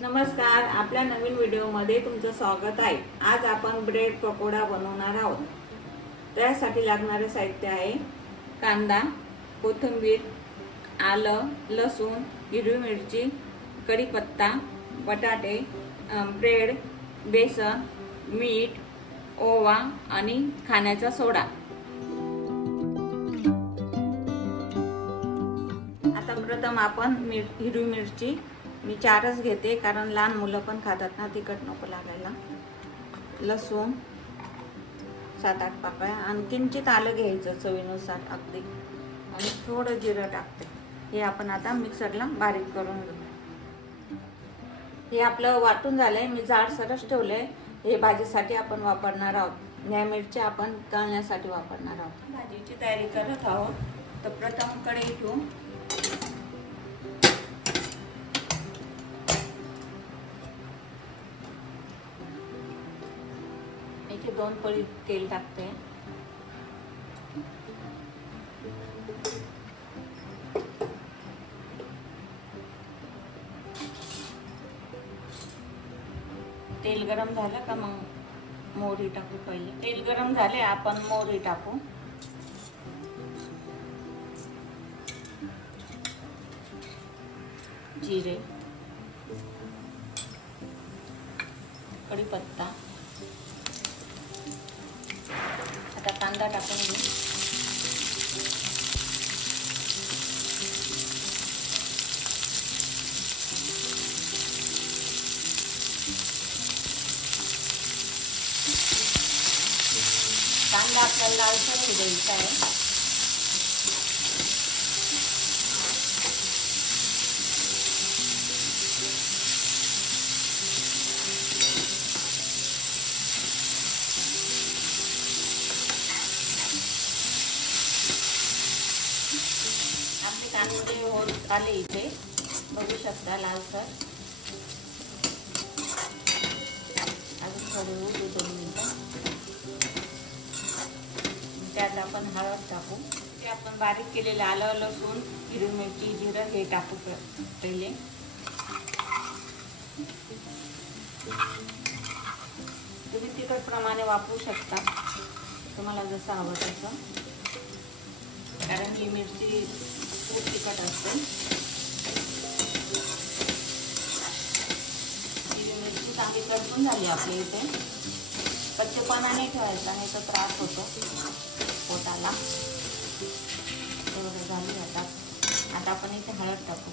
नमस्कार, आपल्या नवीन व्हिडिओमध्ये तुमचं स्वागत आहे। आज आपण ब्रेड पकोडा बनवणार आहोत। त्यासाठी लागणारे साहित्य आहे कांदा, कोथिंबीर, आलं, लसूण, हिरवी मिरची, कढीपत्ता, बटाटे, ब्रेड, बेसन, मीठ, ओवा आणि खाण्याचा सोडा। आता प्रथम आपण हिरवी मिरची मी 4च घेते, कारण लहान मुलं पण खातात ना, तिखट नको लागायला। लसूण 7-8 पाकळ्या आणि किंचित आलं घ्यायचं चवीनुसार अगदी, आणि थोडं जिरं टाकते। हे आपण आता मिक्सरला बारीक करून घेऊ। हे आपलं वाटून झालंय, मी जाडसरच ठेवलंय। हे भाजीसाठी आपण वापरणार आहोत। या मिरच्या आपण तळण्यासाठी वापरणार आहोत। भाजीची तयारी करत आहोत। तर प्रथम कढई ठेवू, याचे 2 पळी तेल टाकते। तेल गरम झालं का मग मोहरी टाकू। पहिले तेल गरम झाले, आपण मोहरी टाकू। जिरे, कढीपत्ता, आता कांदा टाकून घेऊ। कांदा आपल्याला लालसर होऊ द्यायचा आहे। आपले कांदे होत आले, इथे बघू शकता लालसर। अजून थोडे होऊ दे 2 मिनिटं। त्यात आपण हळद टाकू। ते आपण बारीक केलेले आलं, लसूण, हिरवी मिरची, जिरं हे टाकू पहिले। तुम्ही तिखट प्रमाणे वापरू शकता, तुम्हाला जसं हवं तसं, कारण ही मिरची खूप तिखट असते। हिरवी मिरची चांगली परतून झाली आपल्या इथे। कच्चेपणा नाही ठेवायचा, नाही तर त्रास होतो पोटाला। बरोबर झाली। आता आपण इथे हळद टाकू।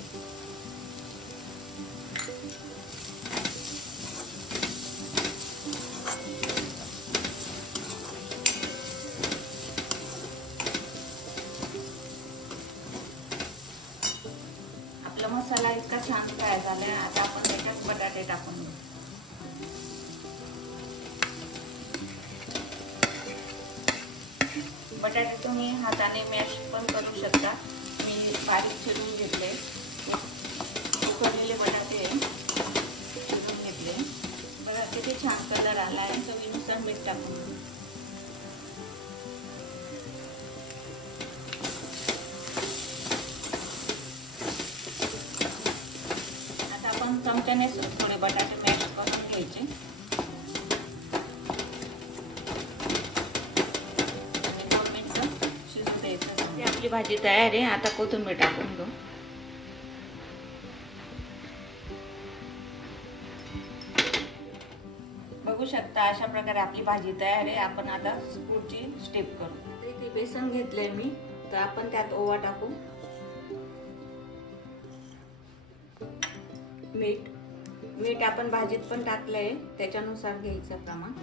आपला मसाला इतका छान तयार झालाय। आता आपण त्याच्यात बटाटे टाकून घेऊ। बटाटे तुम्ही हाताने मॅश पण करू शकता। मी बारीक चिरून घेतले, उकडलेले बटाटे चिरून घेतले। बघा किती छान कलर आला आहे। चवीनुसार मीठ टाकून आता आपण चमच्याने थोडे बटाटे मॅश करून घ्यायचे। आपली भाजी तयार आहे। आता कोथिंबीर टाकून घेऊ। बघू शकता अशा प्रकारे आपली भाजी तयार आहे। आपण आता पुढची स्टेप करू। इथे बेसन घेतलंय मी, तर आपण त्यात ओवा टाकू। मीठ आपण भाजीत पण टाकलंय, त्याच्यानुसार घ्यायचं प्रमाण,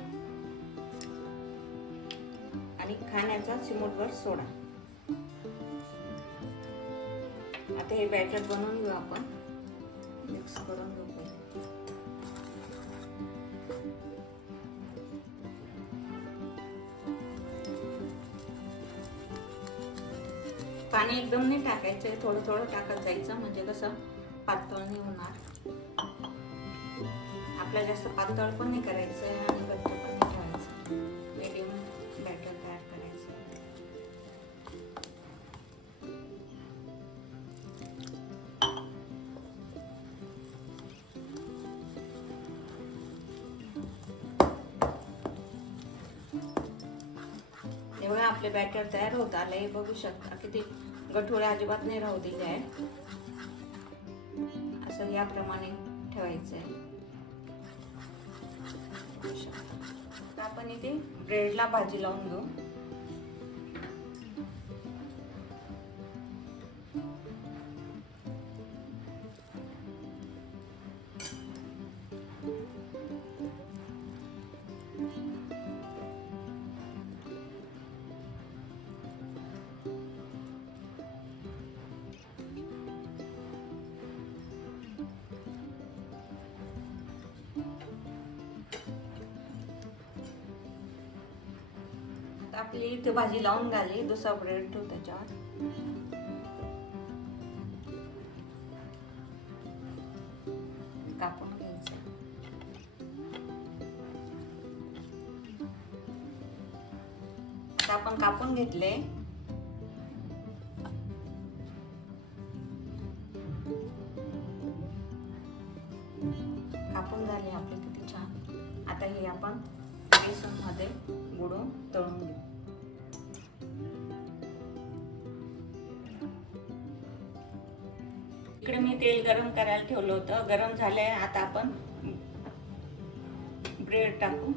आणि खाण्याचा चिमूटभर सोडा। आता हे बॅटर बनवून घेऊ आपण, मिक्स करून घेऊ। पाणी एकदम नाही टाकायचं, थोडं थोडं टाकत जायचं, म्हणजे कसं पातळ नाही होणार। आपल्याला जास्त पातळ पण नाही करायचं आणि घट्ट पण नाही ठेवायचं, मीडियम बॅटर तयार करायचं। आपले बॅटर तयार होत आले, बघू शकता किती गठोडे अजिबात नाही राहू दिले आहे. असं याप्रमाणे ठेवायचं आहे. तर आपण इथे ब्रेडला भाजी लावून घेऊ. आपली इथे भाजी लावून झाली. दुसरा ब्रेड ठेवू त्याच्यावर. कापून घ्यायचं. आता आपण कापून घेतले. कापून झाले आपले किती छान. आता हे आपण बेसन मध्ये बुडवून तळून घेऊ. इकडे मी तेल गरम करायला ठेवलं होतं. गरम झालंय. आता आपण ब्रेड टाकू.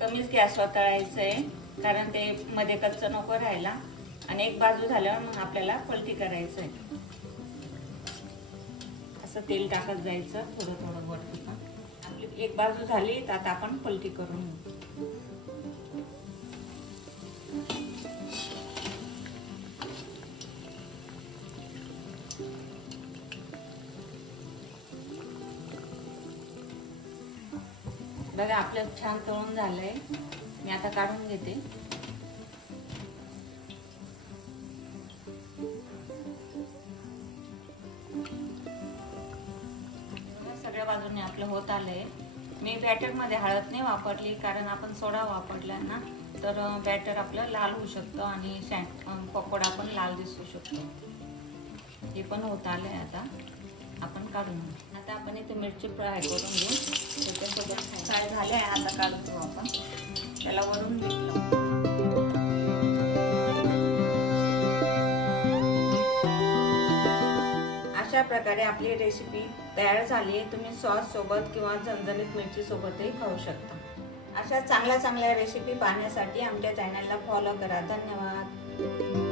कमीच गॅसवर तळायचं आहे, कारण ते मध्ये कच्चं नको राहायला. आणि एक बाजू झाल्यावर मग आपल्याला पलटी करायचं आहे. असं तेल टाकत जायचं थोडं थोडं वरती. आपली एक बाजू झाली तर आता आपण पलटी करून घेऊ. बघा आपलं छान तळून झालंय. मी आता काढून घेते. सगळ्या बाजूने आपलं होत आलंय. मी बॅटर मध्ये हळद नाही वापरली, कारण आपण सोडा वापरला ना, तर बॅटर आपलं लाल होऊ शकतं आणि पकोडा पण लाल दिसू शकतो. हे पण होत आलंय. आता आपण काढून घेऊ. आता आपण इथे मिरची फ्राय करून घेऊ. त्याच्यासोबत फ्राय झाले आहे. आता काढून घेऊ आपण. त्याला वरून घेतलं. अशा प्रकारे आपली रेसिपी तयार झाली आहे. तुम्ही सॉस सोबत किंवा झणझणीत मिरची सोबतही खाऊ शकता. अशा चांगल्या रेसिपी पाहण्यासाठी आमच्या चॅनलला फॉलो करा. धन्यवाद.